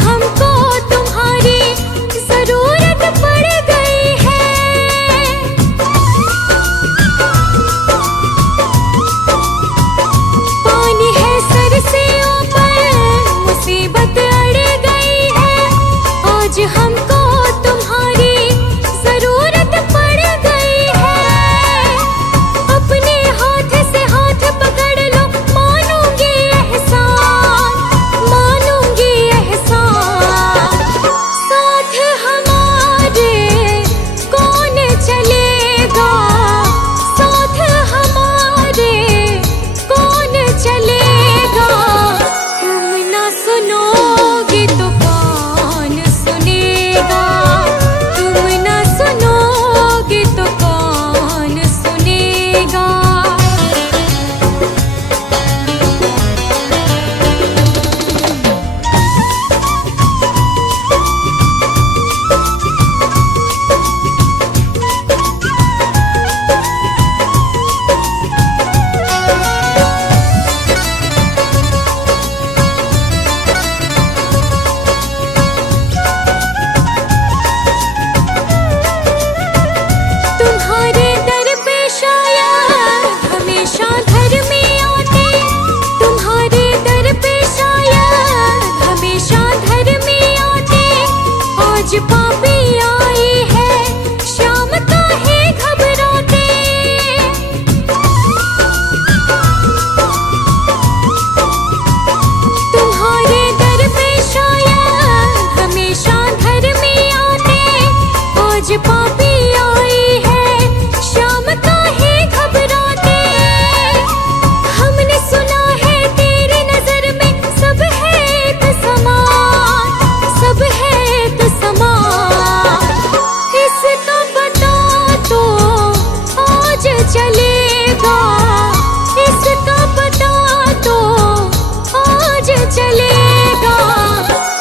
हमको तुम्हारी जरूरत पड़ गई है। पानी है सर से ऊपर, मुसीबत अड़ गई है। आज हमको तुम्हारी जरूरत पड़ गई है। अपने हाथ से हाथ पकड़ लो, मानूंगी एहसान, मानूंगी एहसान। साथ हमारे कौन चलेगा, साथ हमारे कौन चलेगा। तुम ना सुनोगे तो कौन सुनेगा, तुम ना सुनोगे तो कौन सुनेगा। तुम्हारे दर पे शायद हमेशा धर में आते, तुम्हारे दर पे शायद हमेशा धर में आते। आज पापी आई है, शाम काहे घबराते। तुम्हारे दर पे शायद हमेशा धर में आते। आज पापी आई है, शाम काहे घबराते। हमने सुना है तेरी नजर में सब है एक समान, सब है एक समान। इसका पता तो आज चलेगा, इसका पता तो आज चलेगा।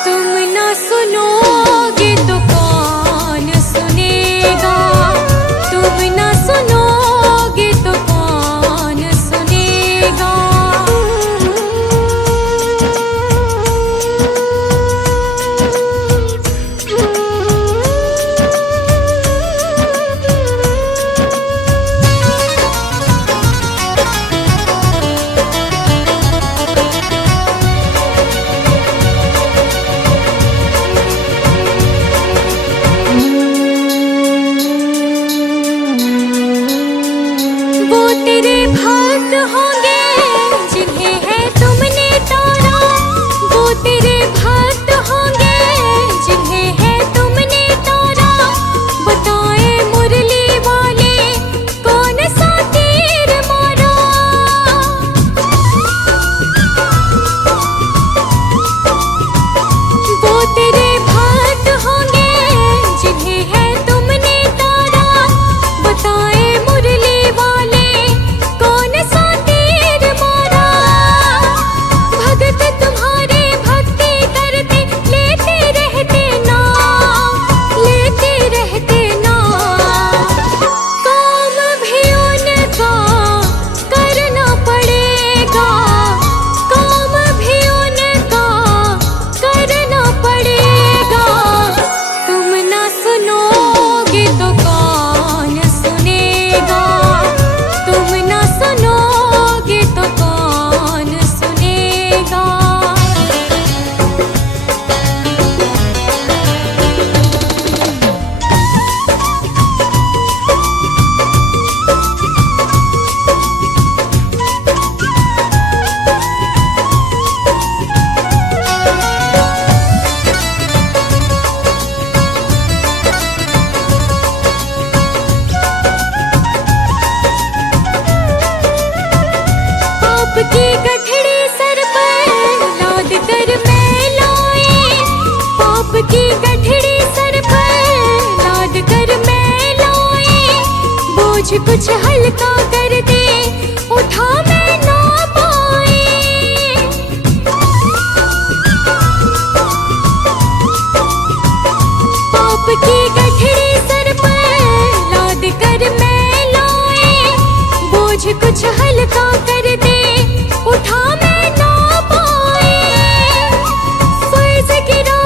तुम ना सुनोगे तो कौन सुनेगा, तुम ना सुनोगे तो कौन सुनेगा। वो तेरे भक्त होंगे जिन्हें है तुमने तारा, वो तेरे भक्त होंगे जिन्हें है तुमने तारा। बताए मुरली वाले कौन सा तीर मारा। वो तेरे भक्त होंगे जिन्हें है तुमने तारा। बताए मुरली वाले कौन सा तीर मारा। भगत तुम्हारे भक्ति करते लेते रहते नाम, लेते रहते नाम। काम भी उनका करना पड़ेगा, काम भी उनका करना पड़ेगा। तुम ना सुनोगे तो कौन सुनेगा, तुम ना सुनोगे तो कौन सुनेगा। पाप की गठड़ी सर पर लाद कर मैं लाए, पाप की गठड़ी सर पर लाद कर मैं लाए। बोझ कुछ हल्का कर दे, उठा मैं ना पाए। पाप की गठड़ी सर पर लाद कर मैं लाए। बोझ कुछ हल्का कर दे, उठा मैं ना पाए। फर्ज गिरा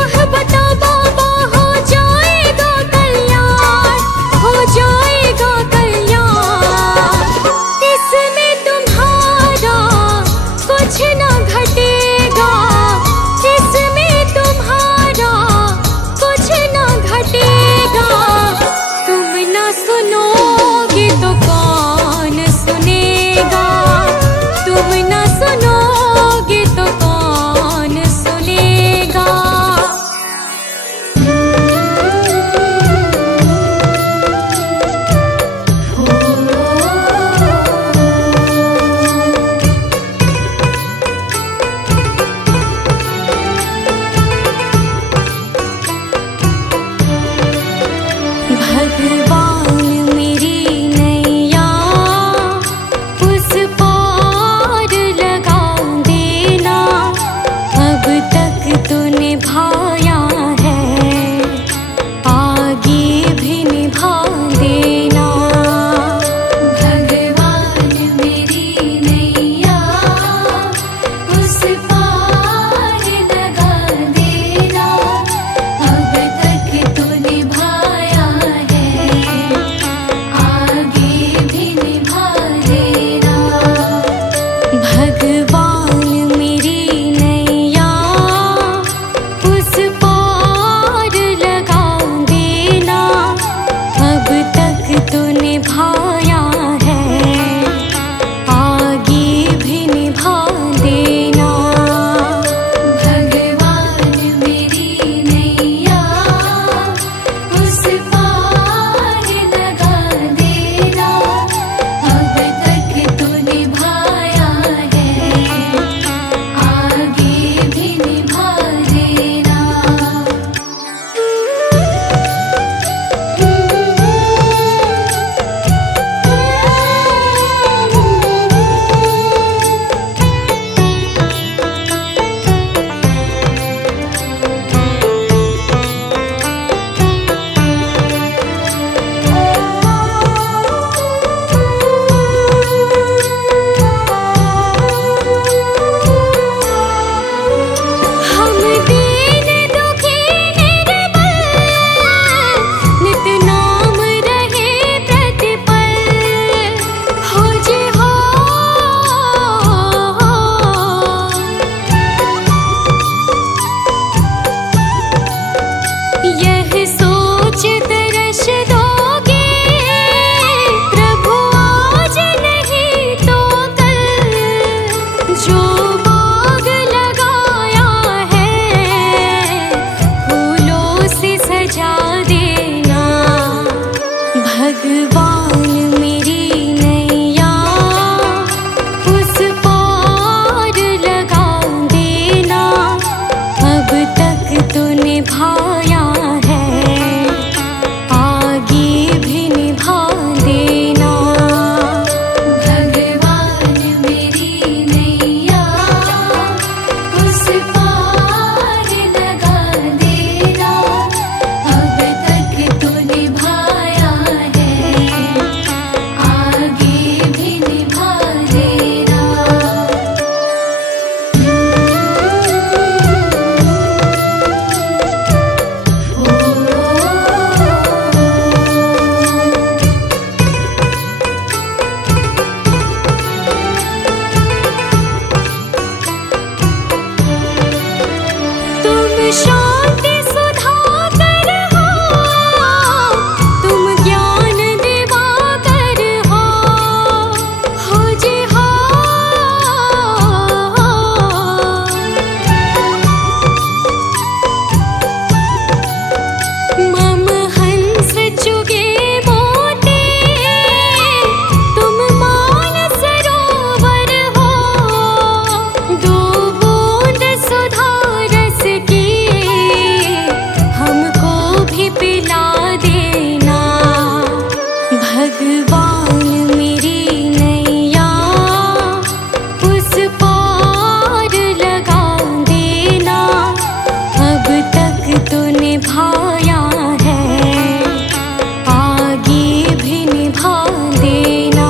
देना।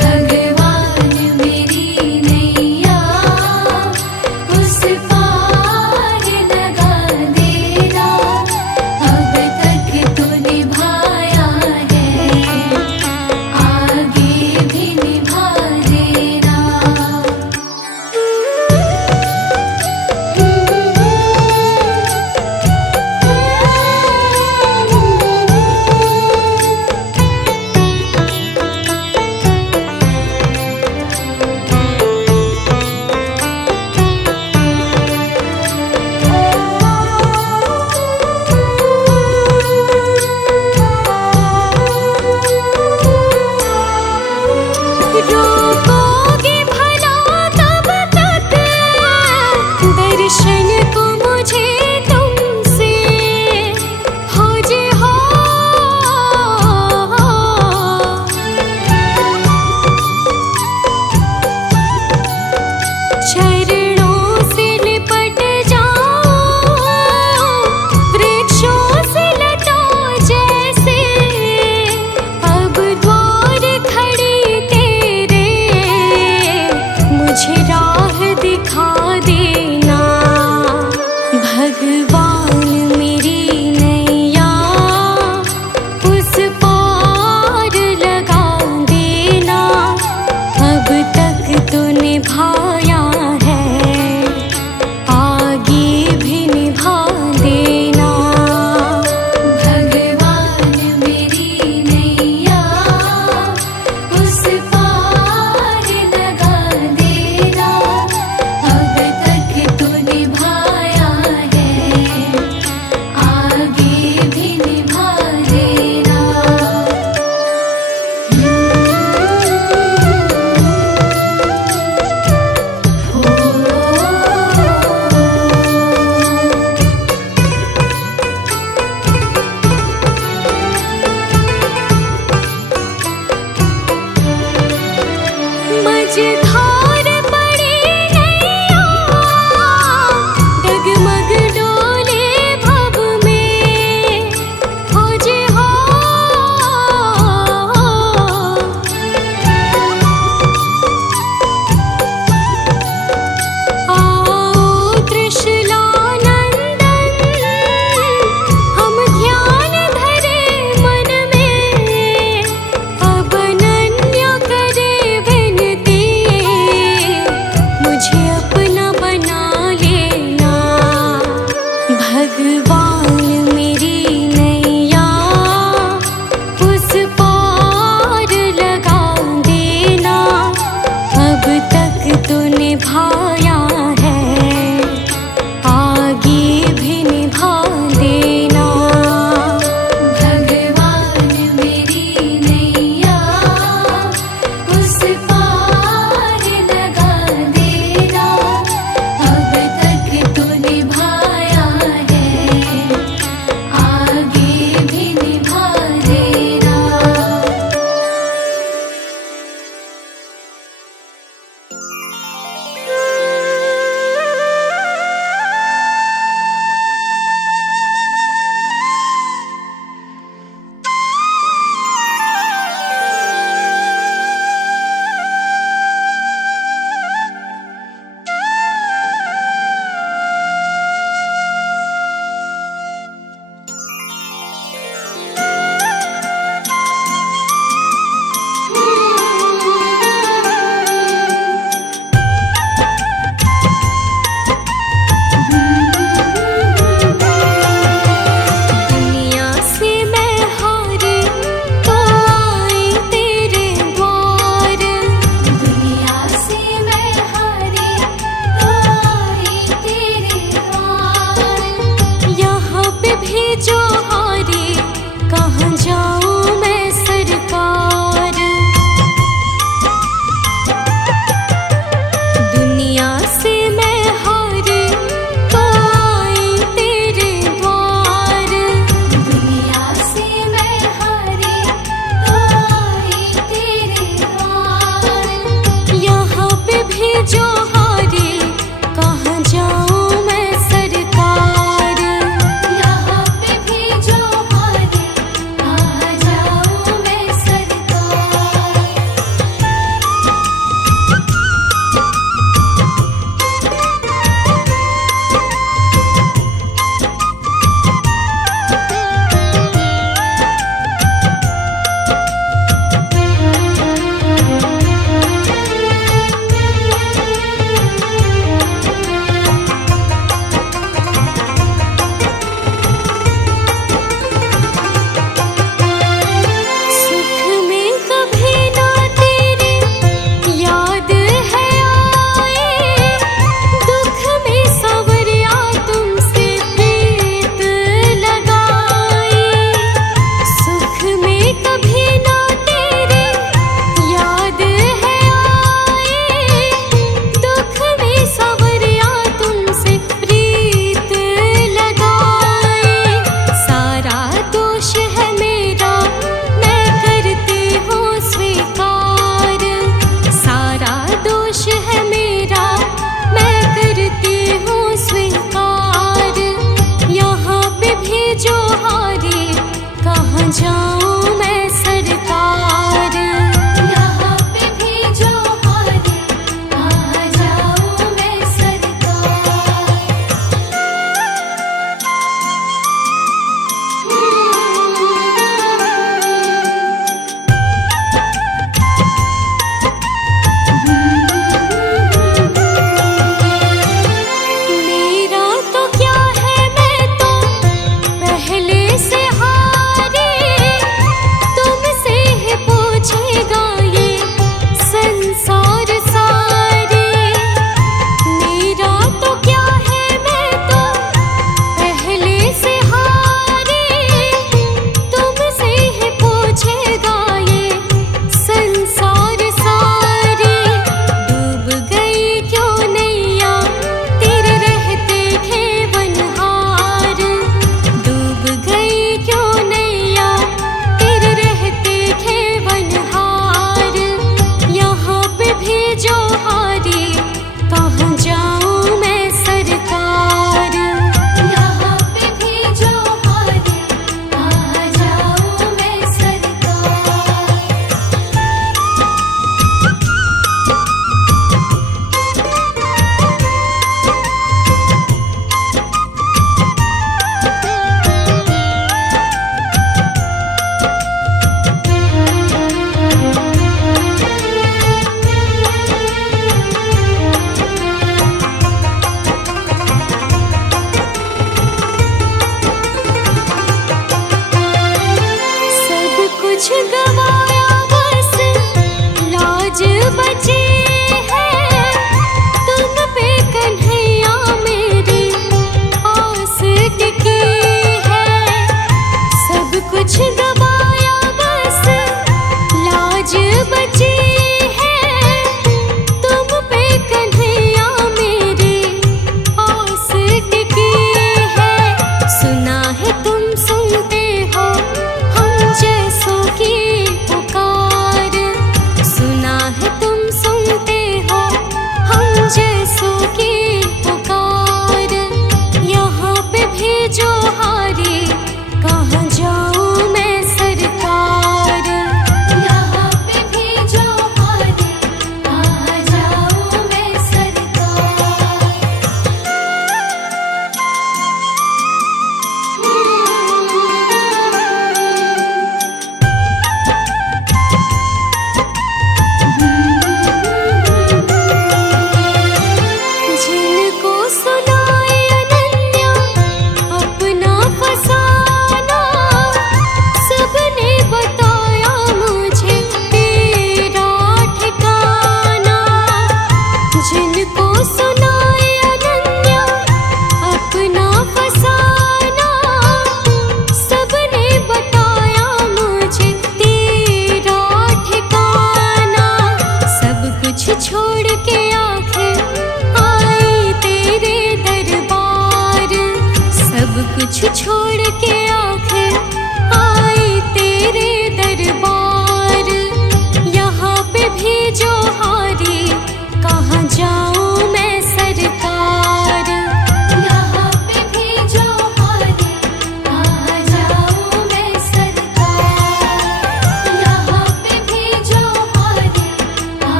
भगवान मेरी नैया उस पार लगा देना। अब तक तो निभाया है, आगे भी निभा देना।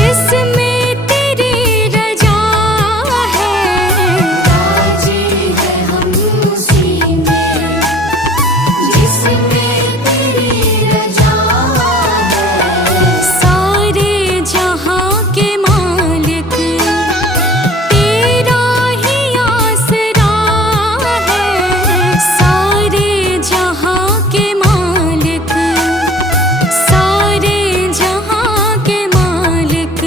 जिसमें तेरी रजा है, राजी है हम उसी में, जिसमें तेरी रजा है। सारे जहां के मालिक तेरा ही आसरा है, सारे जहां के मालिक, सारे जहां के मालिक।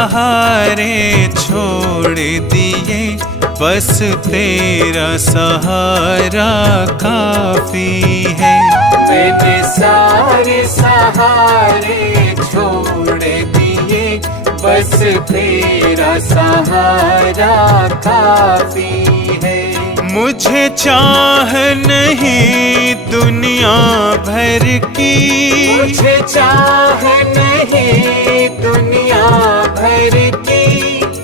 सहारे छोड़ दिए, बस तेरा सहारा काफी है। मैंने सारे सहारे छोड़ दिए, बस तेरा सहारा काफी है। मुझे चाह नहीं दुनिया भर की, मुझे चाह नहीं दुनिया भर की,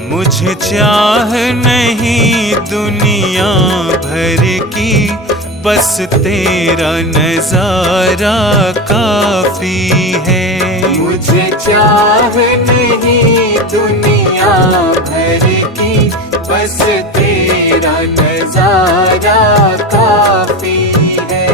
मुझे चाह नहीं दुनिया भर की, बस तेरा नजारा काफी है। मुझे चाह नहीं दुनिया भर की, बस तेरा नजारा काफी है।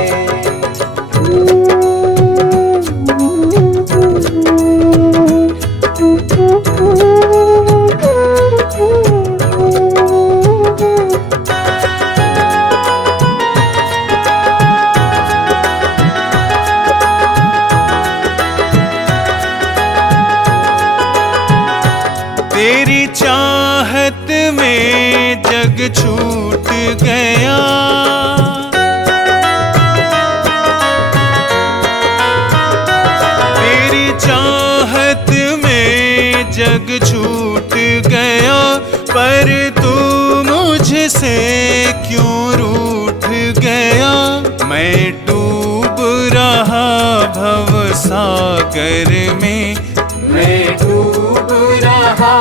तेरी चाहत में जग छूट गया, तेरी चाहत में जग छूट गया, पर तू मुझसे क्यों रूठ गया। मैं डूब रहा भव सागर में, मैं डूब रहा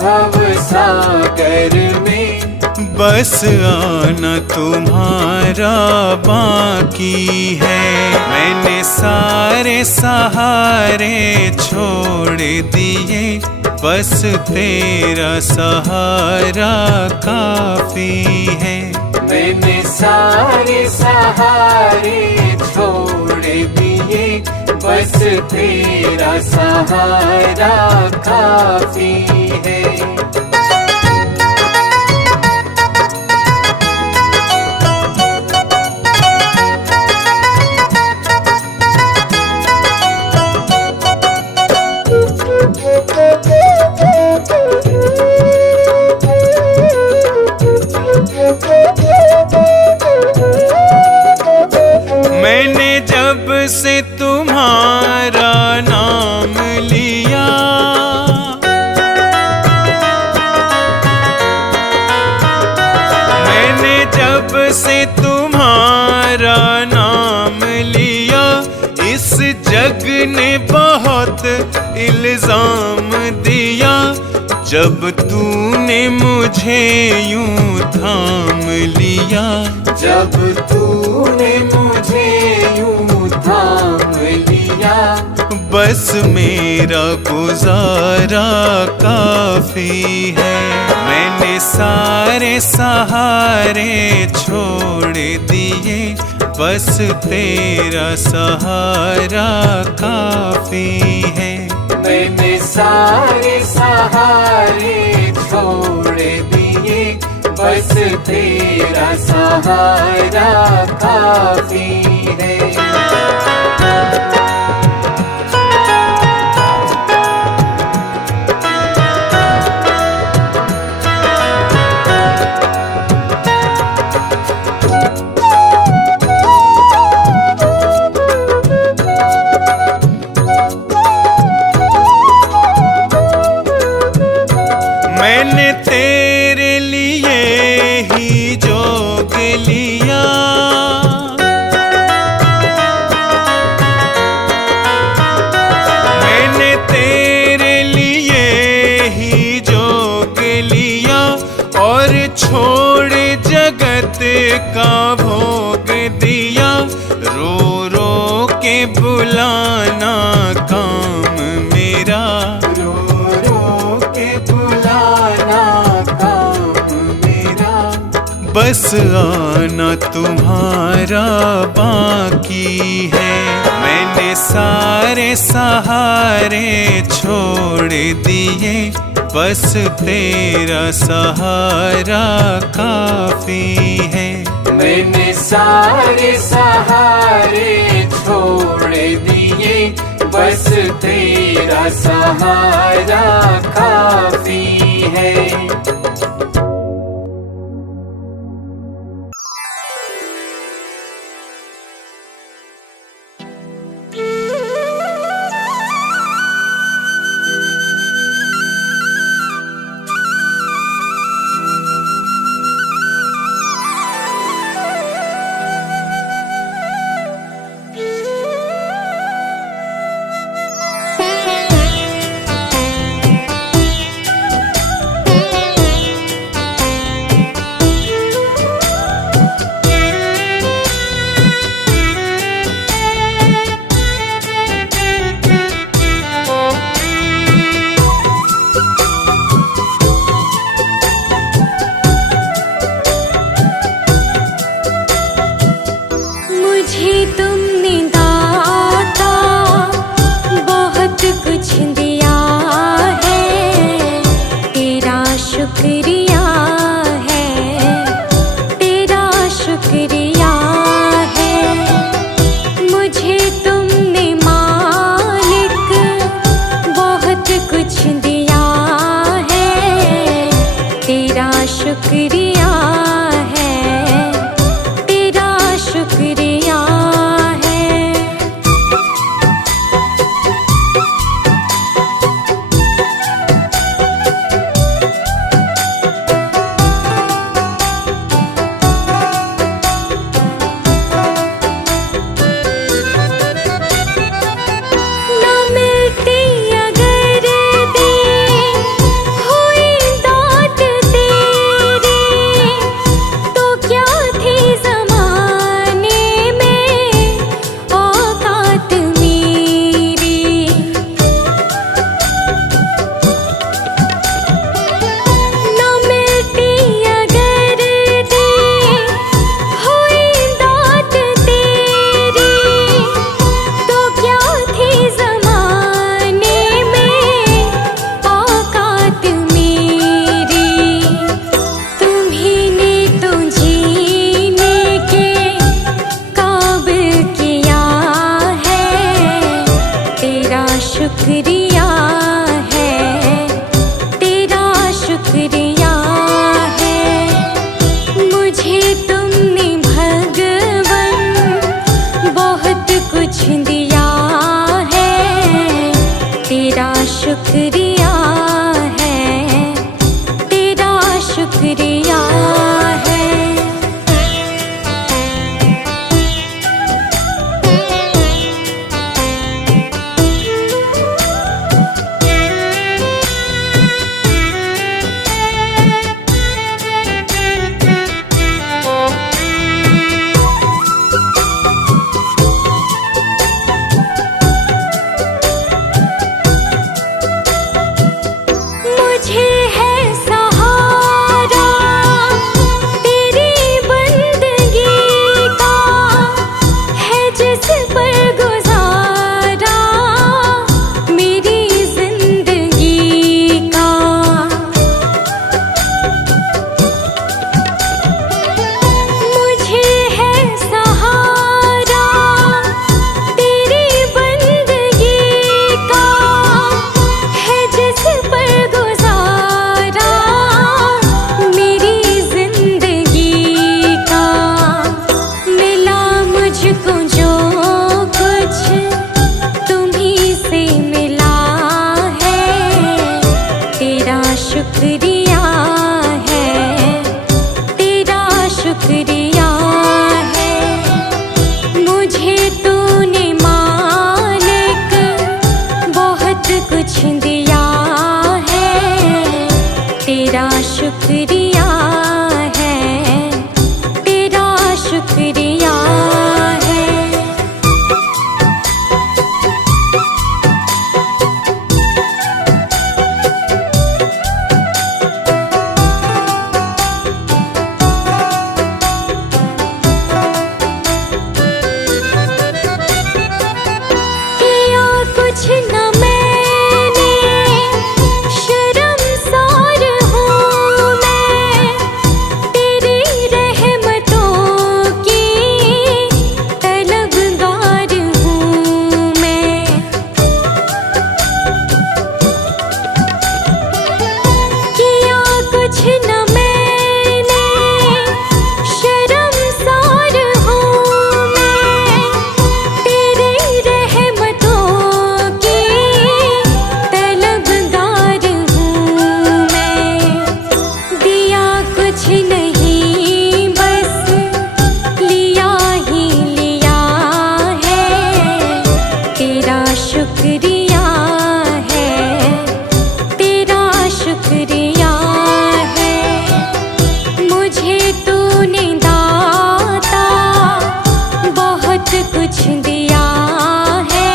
भव सागर में, बस आना तुम्हारा बाकी है। मैंने सारे सहारे छोड़ दिए, बस तेरा सहारा काफी है। मैंने सारे सहारे छोड़ दिए, बस तेरा सहारा काफी है। मैंने जब से तुम्हारा नाम लिया, मैंने जब से तुम्हारा नाम लिया, इस जग ने बहुत इल्जाम दिया। जब तूने मुझे यूं थाम लिया, जब तूने मुझे यूं थाम लिया, बस मेरा गुजारा काफी है। मैंने सारे सहारे छोड़ दिए, बस तेरा सहारा काफी है। मैंने सारे सहारे छोड़ दिए, बस तेरा सहारा काफी है। मैंने तेरे लिए ही जोग लिया, मैंने तेरे लिए ही जोग लिया, और छोड़ जगत का भोग दिया। रो रो के बुलाना काम मेरा, रो रो के बुलाना काम मेरा, बस आना तुम्हारा बाकी है। मैंने सारे सहारे छोड़ दिए, बस तेरा सहारा काफी है। मैंने सारे सहारे छोड़ दिए, बस तेरा सहारा काफी है। कुछ दिया है,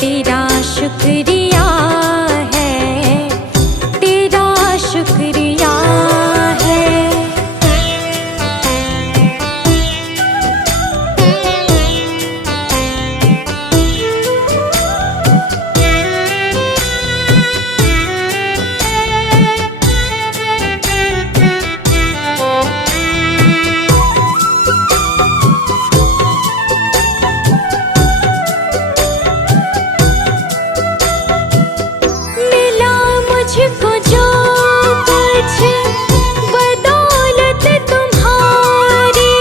तेरा शुक्रिया है, तेरा शुक्रिया है। मिला मुझको जो कुछ बदौलत तुम्हारी,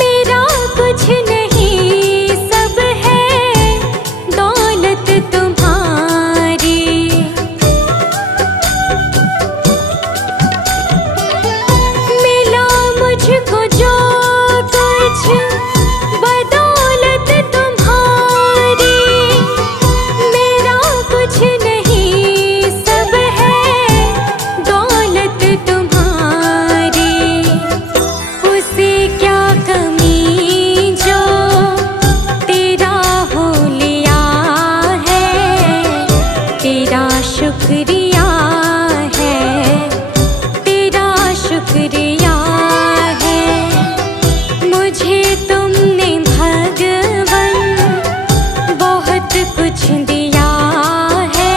मेरा कुछ नहीं सब है दौलत तुम्हारी। मिला मुझको जो कुछ बदौलत तुम्हारी, मेरा कुछ नहीं सब है दौलत तुम्हारी। उसे क्या कमी जो तेरा हो लिया है, तेरा शुक्रिया है, तेरा शुक्रिया है। मुझे तुमने भगवन बहुत कुछ दिया है,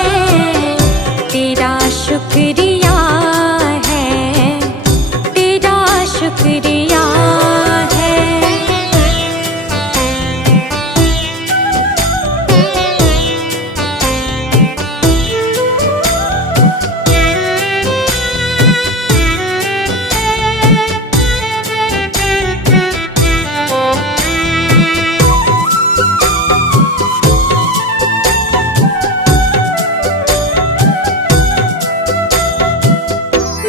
तेरा शुक्रिया है, तेरा शुक्रिया है।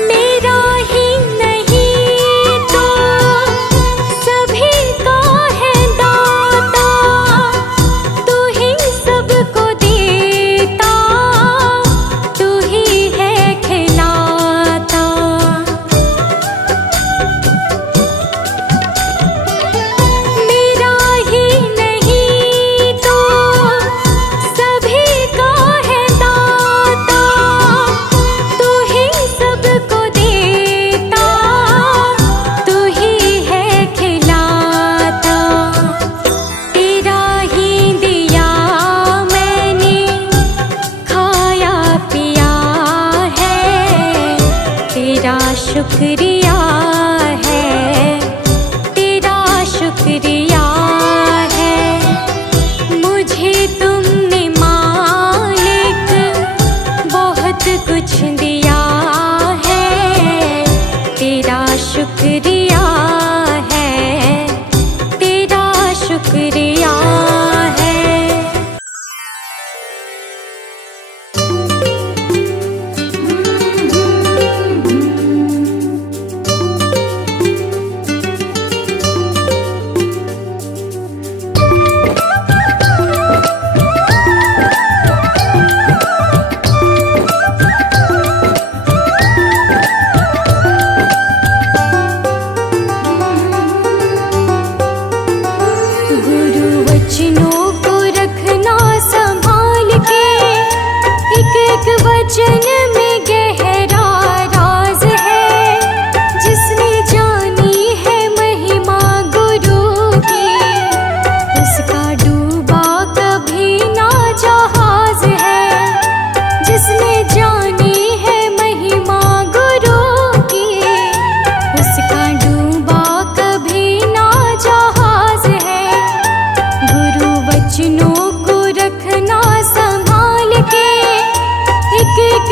मेरा ही नहीं तो सभी का है दाता, तू ही सबको देता, तू ही है खिलाता। मेरा ही नहीं तो सभी का है दाता, तू ही सबको देता, तू ही है खिलाता। तेरा ही दिया मैंने खाया पिया है, तेरा शुक्रिया है, तेरा शुक्रिया है। मुझे तुमने मालिक बहुत कुछ दिया है, तेरा शुक्रिया है, तेरा शुक्रिया है। गुरु वचनों को रखना संभाल के, एक एक वचन में गहरा राज है। जिसने जानी है महिमा गुरु की, उसका डूबा कभी ना जहाज है। जिसने जानी है महिमा गुरु की, उसका डूबा कभी ना जहाज है। गुरु वचनों को रखना संभाल के, एक एक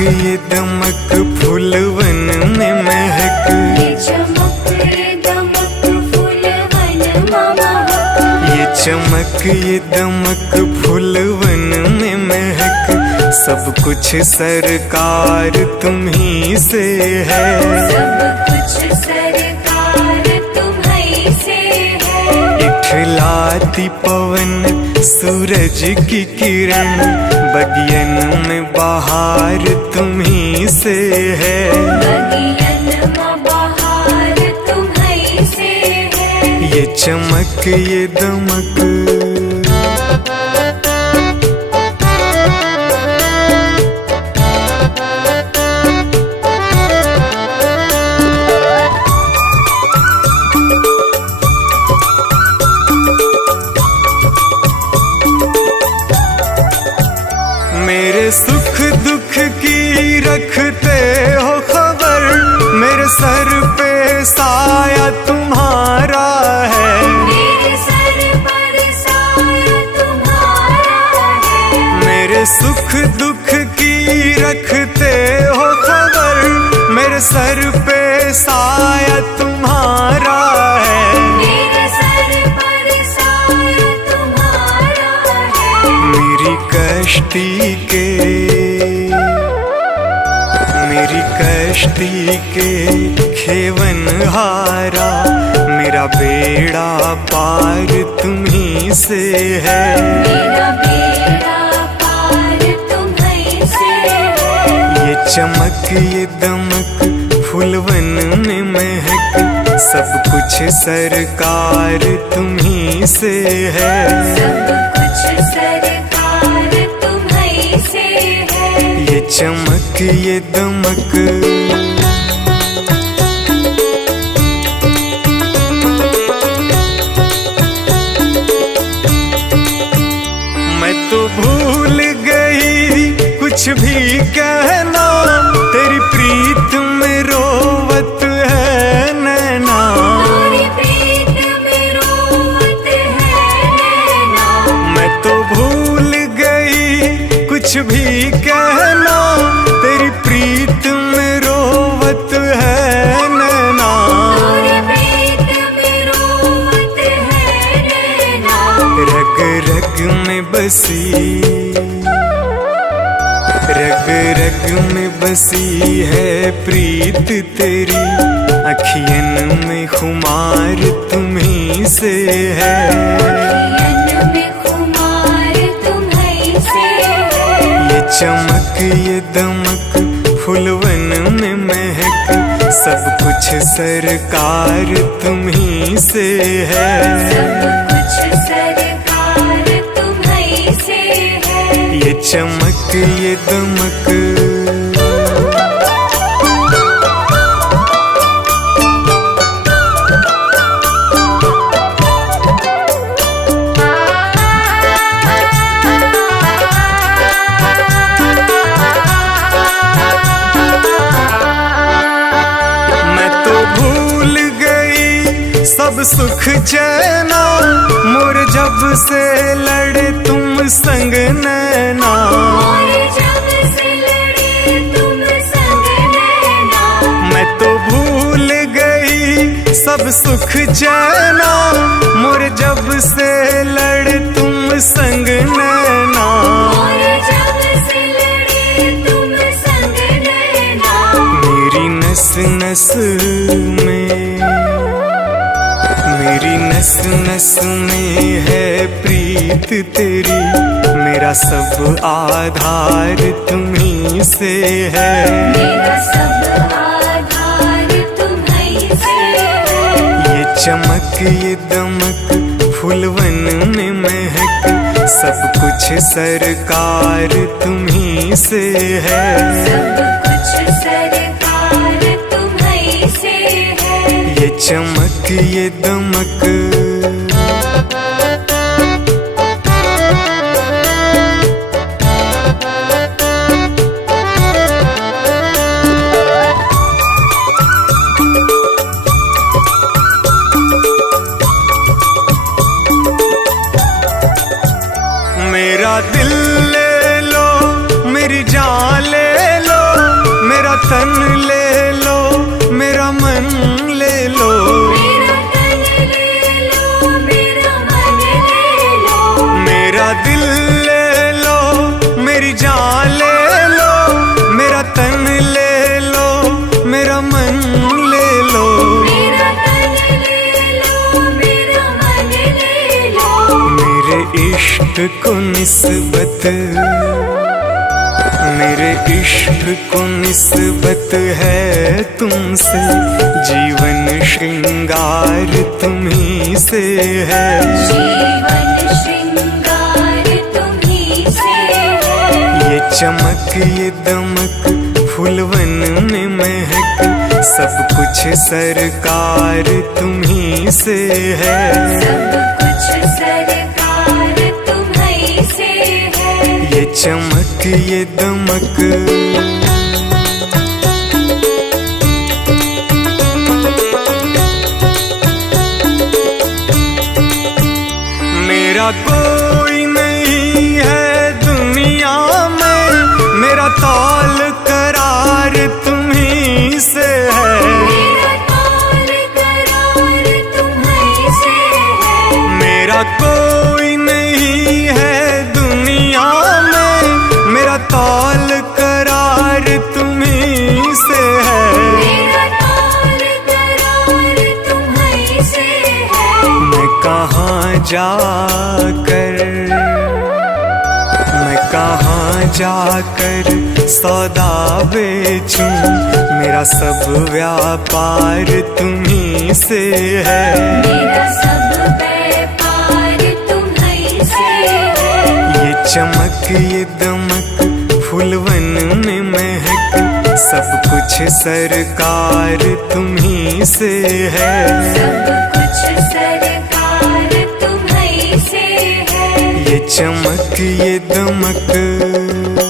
ये दमक फूलवन में महक, ये चमक ये दमक फूलवन महक, ये चमक ये दमक फूलवन में महक, सब कुछ सरकार तुम्ही से है। सब कुछ सरकार तुम्हीं से है। इठलाती पवन सूरज की किरण, बगियन में बहार तुम्ही से है। बगियन में बहार तुम्हीं से है। ये चमक ये दमक, मेरे सुख दुख की रखते हो खबर, मेरे सर पे साया तुम्हारा है। मेरे सर पर साया तुम्हारा है। मेरे सुख दुख की रखते हो खबर, मेरे सर पे साया तुम्हारा है। मेरे सर पर साया तुम्हारा है। मेरी कश्ती के, मेरी कश्ती के खेवन हारा, मेरा बेड़ा पार तुम्ही से है। मेरा बेड़ा पार तुम्हीं से है। ये चमक ये दमक फूलवन में महक, सब कुछ सरकार तुम्ही से है। सब कुछ सरकार तुम्हीं से है। ये चमक ये दमक, मैं तो भूल गई कुछ भी कहना, तेरी प्रीत में रोवत है नैना। तेरी प्रीत में रोवत है नैना। मैं तो भूल गई कुछ भी कहना, तेरी प्रीत में रोवत है नैना। तेरी प्रीत में रोवत है नैना। रग रग में बसी, रग रग में बसी है प्रीत तेरी, अखियन में खुमार तुम्ही से है। अखियन में खुमार तुम्हीं से है। ये चमक ये दमक फूलवन में महक, सब कुछ सरकार तुम्ही से है। सब कुछ सरकार तुम्हीं से है। ये चमक ये दमक, मैं तो भूल गई सब सुख चैना, मोर जब से लड़े तुम संग नैना। और जब से लड़े तुम संग नैना। मैं तो भूल गई सब सुख चैना, मोर जब से लड़े तुम संग नैना। और जब से लड़े तुम संग नैना। मेरी नस नस में, मेरी नस नस में है प्रीत तेरी, मेरा सब आधार तुम्ही से है। मेरा सब आधार तुम्हीं से है। ये चमक ये दमक फूलवन में महक, सब कुछ सरकार तुम्ही से है। सब कुछ सरकार तुम्हीं से है। ये चमक ये दमक, मेरा दिल ले लो, मेरी जान ले लो, तन ले लो, मेरा मन ले लो, मेरा तन ले लो, मेरा मन ले लो, मेरा दिल ले लो, मेरी जान ले लो, मेरा तन ले लो, मेरा मन ले लो, मेरा तन ले लो, मेरा मन ले लो। मेरे इश्क को निस्बत, मेरे इश्क को निस्बत है तुमसे, जीवन श्रृंगार तुम्ही से है, जीवन श्रृंगार तुम्ही से है। ये चमक ये दमक फूलवन में महक, सब कुछ सरकार तुम्ही से है, सब कुछ सरकार तुम्ही से है। ये चमक ये दमक। मेरा कोई नहीं है दुनिया में, मेरा तौल करार तुम्ही से है, मेरा तौल करार तुम्ही से है। मेरा कोई नहीं है दुनिया में, मेरा तौल करार तुम्ही से है, मेरा तौल करार तुम्ही से है। मैं कहाँ जाकर, मैं कहाँ जाकर सौदा बेचूं, मेरा सब व्यापार तुम्ही से है, मेरा सब व्यापार तुम्ही से है। ये चमक ये दमक फूलवन में महक, सब कुछ सरकार तुम्ही से है, सब कुछ सरकार तुम्ही से है। ये चमक ये दमक।